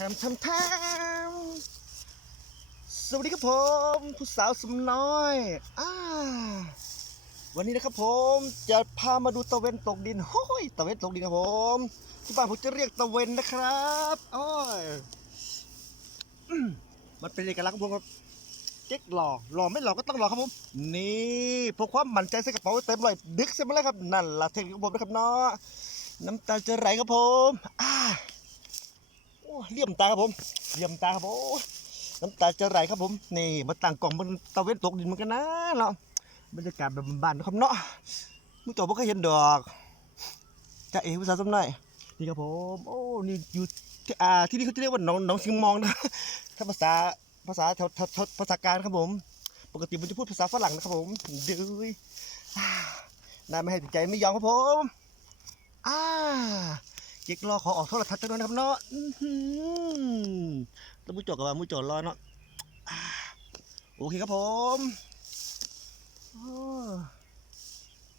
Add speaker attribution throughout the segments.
Speaker 1: ทมทำทมสวัสดีครับผมผู้สาวสมน้อยอ่าวันนี้นะครับผมจะพามาดูตะเวนตกดินโอ้ยตะเวนตกดินครับผมที่บ้านผมจะเรียกตะเวนนะครับโอ้ยอืมมันเป็นเอกลักษณ์ของผมครับเจ๊กหล่อหล่อไม่หล่อก็ต้องหล่อครับผมนี่พกความมั่นใจใส่กระเป๋าเต็มเลยดึกใช่ไหมล่ะครับนั่นละเทคนิคของผมนะครับเนาะน้ำตาจะไหลครับผมอ่า อ้เลี่ยมตาครับผมเลี่ยมตาครับผมน้ำตาจะไหลครับผมนี่มาตั้งกล่องบนตะเวนตกดินเหมือนกันนะเนาะบรรยากาศแบบบ้านๆนะครับเนาะมึงตัวบ่เคยเห็นดอกจะเอ๋ภาษาสำหน่อยนี่ครับผมโอ้นี่อยู่ที่อ่าที่นี่เขาจะเรียกว่าหนองหนองสิงมองนะถ้าภาษาภาษาแถวแถวภาษากลางครับผม ปกติมันจะพูดภาษาฝรั่งนะครับผมดื้ออ่าน่าไม่ให้ติดใจไม่ยอมครับผม อ่า จ๊กรอขอออกโทรทัศน์จังหน่อยนะครับเนาะแล้วมุจจกกับว่ามุจจรอเนาะโอเคครับผม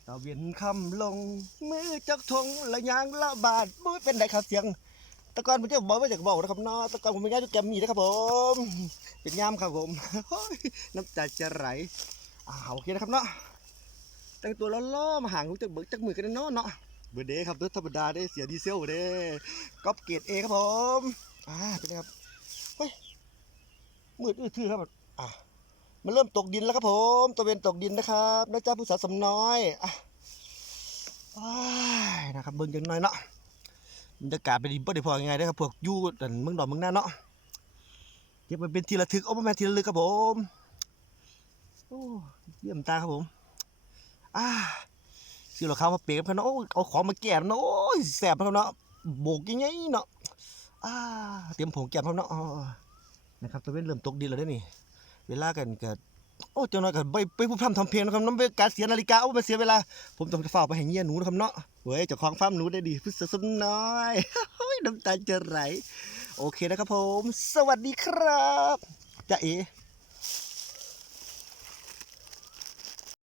Speaker 1: ตะเวียนคำลงมือจักทงและยางละบาดบุ้ยเป็นไดครับเสียงตะกอนผมจะบอกว่าจะบอกนะครับเนาะตะกอนผมเป็นยามแกมมีนะครับผม เป็นยามครับผมน้ำตาจะไหลอ่าโอเคนะครับเนาะแต่งตัวล้อๆมาห่างรู้จักเบิกจักมือกันเนาะเนาะ เบอร์เดย์ครับรถธรรมดาได้เสียดีเซลเด้ก๊อปเกรดเอครับผมอ่าเป็นไงครับเฮ้ยมืดอื้อทื่อครับอะมันเริ่มตกดินแล้วครับผมตะเวนตกดินนะครับนะจ๊ะผู้สาวสำน้อยอะนะครับเบิ่งจังหน่อยเนาะบรรยากาศเป็นดีบ่ได้พอยังไงเด้อครับพวกยู่แต่เมืองดอกเมืองหน้าเนาะเก็บมันเป็นทีละทึกเอามาแม่ทีละลึกครับผมโอ้เยี่ยมตาครับผมอ่า ซื้อเหล้าขาวมาเปรียบกันเนาะเอาของมาแก้มเนาะแสบครับเนาะโบกยังไงเนาะอ่าเตรียมผงแก้มครับเนาะนะครับตะเวนเริ่มตกดินแล้วเนี่ เวลากันก็โอ้เจ้าน้อยก็ไปไปผู้พร่ำทำเพลงนะครับน้ำไปการเสียนาฬิกาโอ้มาเสียเวลา ผมต้องจะเฝ้าไปให้เงี้ยหนูนะครับเนาะเว้ยเจ้าของฟาร์มหนูได้ดีพึ่งสนน้อยเฮ้ยน้ำตาจะไหลโอเคนะครับผม สวัสดีครับจ้าเอ๋